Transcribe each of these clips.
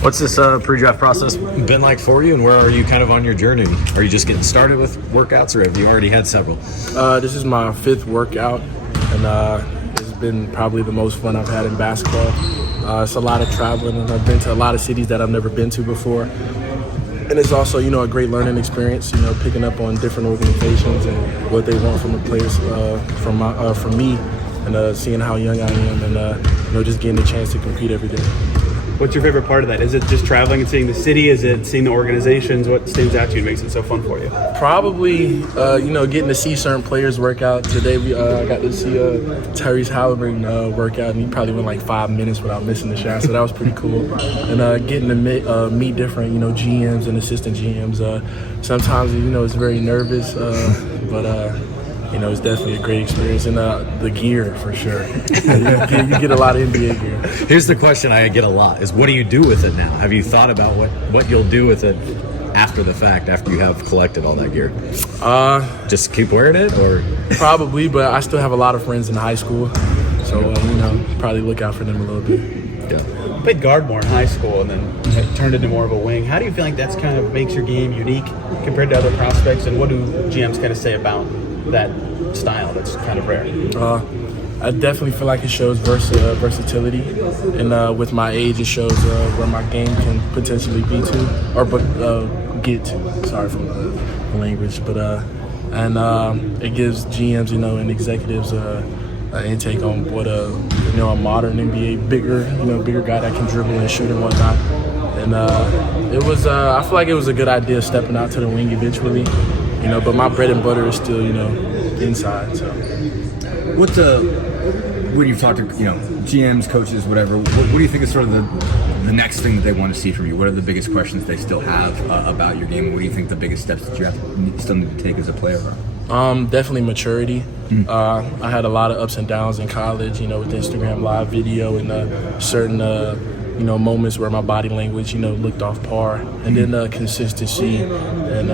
What's this pre-draft process been like for you, and where are you kind of on your journey? Are you just getting started with workouts, or have you already had several? This is my 5th workout, and it's been probably the most fun I've had in basketball. It's a lot of traveling, and I've been to a lot of cities that I've never been to before. And it's also, a great learning experience, picking up on different organizations and what they want from the players, from me, and seeing how young I am, and just getting the chance to compete every day. What's your favorite part of that? Is it just traveling and seeing the city? Is it seeing the organizations? What stands out to you and makes it so fun for you? Probably, getting to see certain players work out. Today, I got to see Tyrese Halliburton work out, and he probably went like 5 minutes without missing the shot, so that was pretty cool. And getting to meet different, GMs and assistant GMs. Sometimes, it's very nervous, but it's definitely a great experience, and the gear for sure. You get a lot of NBA gear. Here's the question I get a lot: is what do you do with it now? Have you thought about what you'll do with it after the fact, after you have collected all that gear? Just keep wearing it, or probably. But I still have a lot of friends in high school, so probably look out for them a little bit. Yeah. You played guard more in high school, and then turned into more of a wing. How do you feel like that's kind of makes your game unique compared to other prospects? And what do GMs kind of say about that style that's kind of rare? I definitely feel like it shows versatility, and with my age, it shows where my game can potentially be to, or get to. Sorry for the language, but it gives GMs, and executives an intake on what a modern NBA bigger guy that can dribble and shoot and whatnot. And it was I feel like it was a good idea stepping out to the wing eventually. But my bread and butter is still, inside. So, when you've talked to, GMs, coaches, whatever, what do you think is sort of the next thing that they want to see from you? What are the biggest questions they still have about your game? What do you think the biggest steps that you still need to take as a player are? Definitely maturity. I had a lot of ups and downs in college, with Instagram live video and certain moments where my body language, looked off par, and then consistency and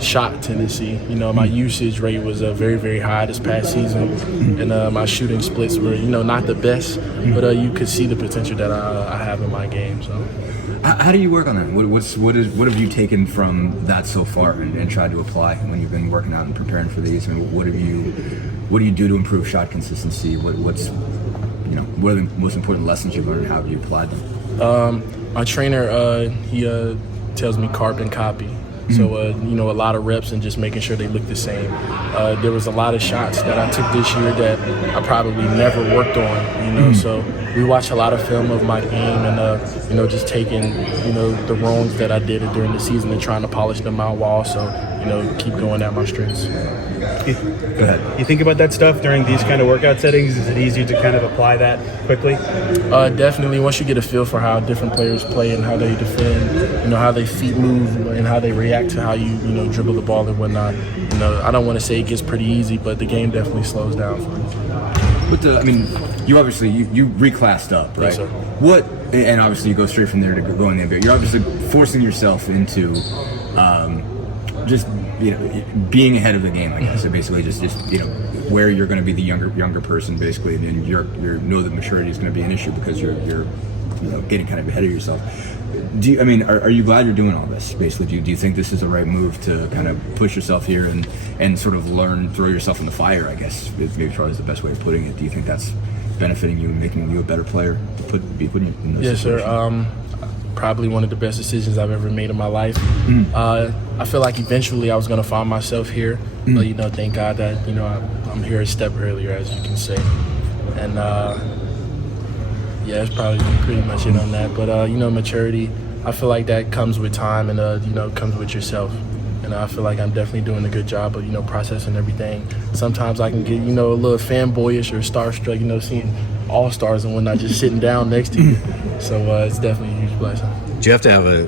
shot tendency. My usage rate was very, very high this past season, and my shooting splits were, not the best, but you could see the potential that I have in my game. So, how do you work on that? What have you taken from that so far and tried to apply when you've been working out and preparing for these? I mean, what do you do to improve shot consistency? What are the most important lessons you've learned? How have you applied them? My trainer, he tells me carbon copy. So, a lot of reps and just making sure they look the same. There was a lot of shots that I took this year that I probably never worked on, So we watched a lot of film of my game and, just taking, the wrongs that I did during the season and trying to polish them out while also, keep going at my strengths. Go ahead. You think about that stuff during these kind of workout settings? Is it easier to kind of apply that quickly? Definitely. Once you get a feel for how different players play and how they defend, how their feet move and how they react to how you, dribble the ball and whatnot. I don't want to say it gets pretty easy, but the game definitely slows down for me. You obviously you reclassed up, right? Yes, sir. And obviously you go straight from there to go in the NBA. You're obviously forcing yourself into just being ahead of the game, I guess. So basically just where you're going to be the younger person, basically, and you know that maturity is going to be an issue because you're getting kind of ahead of yourself. Are you glad you're doing all this? Basically, do you think this is the right move to kind of push yourself here and sort of throw yourself in the fire? I guess maybe probably is the best way of putting it. Do you think that's benefiting you and making you a better player to be putting you in those Yes, situations? sir. Probably one of the best decisions I've ever made in my life. I feel like eventually I was going to find myself here, but thank God that I'm here a step earlier, as you can say. And that's probably pretty much it on that. But maturity, I feel like that comes with time and comes with yourself. And I feel like I'm definitely doing a good job of processing everything. Sometimes I can get a little fanboyish or starstruck, seeing all stars and whatnot just sitting down next to you. So it's definitely a huge blessing. do you have to have a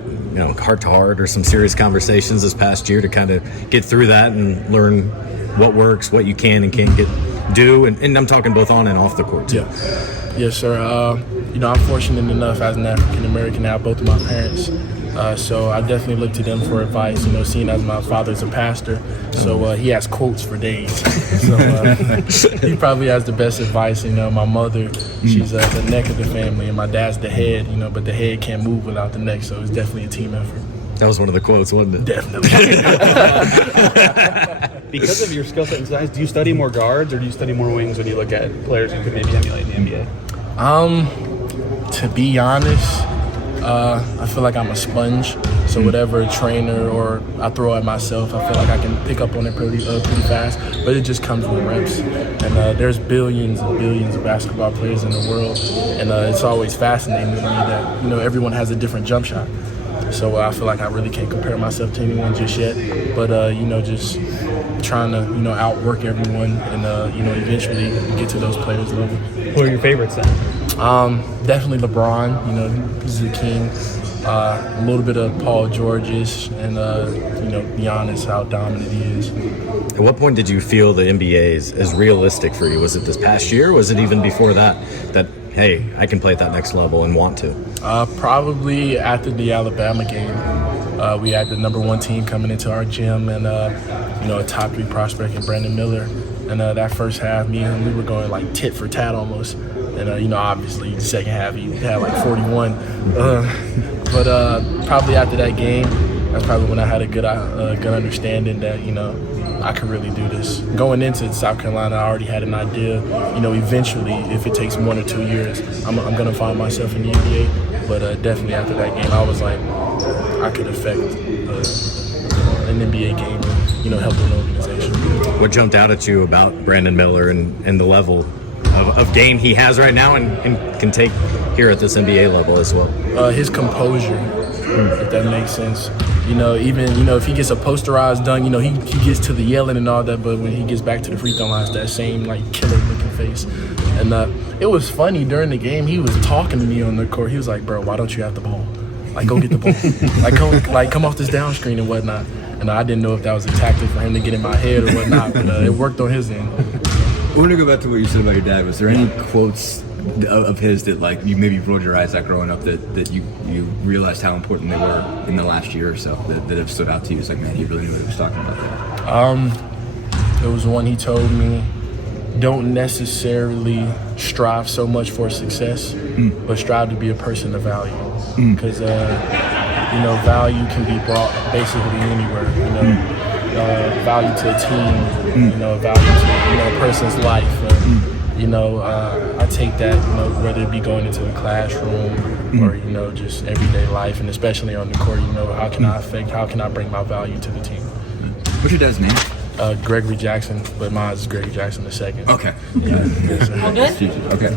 heart to heart or some serious conversations this past year to kind of get through that and learn what works, what you can and can't do? And I'm talking both on and off the court too. Yeah. Yes, sir. I'm fortunate enough as an African American to have both of my parents So I definitely look to them for advice, seeing as my father's a pastor. So he has quotes for days. So he probably has the best advice. My mother, she's the neck of the family, and my dad's the head, but the head can't move without the neck. So it's definitely a team effort. That was one of the quotes, wasn't it? Definitely. Because of your skill set and size, do you study more guards or do you study more wings when you look at players who could maybe emulate the NBA? To be honest, I feel like I'm a sponge. So whatever trainer or I throw at myself, I feel like I can pick up on it pretty fast. But it just comes with reps. And there's billions and billions of basketball players in the world, and it's always fascinating to me that everyone has a different jump shot. So I feel like I really can't compare myself to anyone just yet. But just trying to outwork everyone and eventually get to those players' level. Who are your favorites then? Definitely LeBron. He's the king. A little bit of Paul George-ish, and Giannis, how dominant he is. At what point did you feel the NBA is realistic for you? Was it this past year? Or was it even before that hey, I can play at that next level and want to? Probably after the Alabama game. We had the #1 team coming into our gym, and a top 3 prospect in Brandon Miller. And that first half, me and him, we were going like tit for tat almost. And obviously the second half he had like 41. But probably after that game, that's probably when I had a good understanding that I could really do this. Going into South Carolina, I already had an idea. Eventually, if it takes 1 or 2 years, I'm gonna find myself in the NBA. But definitely after that game, I was like, I could affect an NBA game and help an organization. What jumped out at you about Brandon Miller and the level of game he has right now and can take here at this NBA level as well? His composure, if that makes sense. Even if he gets a posterized dunk, he gets to the yelling and all that, but when he gets back to the free throw line, it's that same like killer looking face. And it was funny during the game. He was talking to me on the court. He was like, "Bro, why don't you have the ball? Like, go get the ball. come off this down screen and whatnot." And I didn't know if that was a tactic for him to get in my head or whatnot, but it worked on his end. I want to go back to what you said about your dad. Was there any quotes of his that you maybe rolled your eyes at growing up that you realized how important they were in the last year or so that have stood out to you? It's like, man, he really knew what he was talking about there. There was one he told me, don't necessarily strive so much for success, but strive to be a person of value. Because value can be brought basically anywhere. Value to a team, value to a person's life. I take that, whether it be going into the classroom or, just everyday life, and especially on the court, how can I affect, how can I bring my value to the team? What's your dad's name? Gregory Jackson, but mine is Gregory Jackson II. Okay. Yeah. All good? Okay.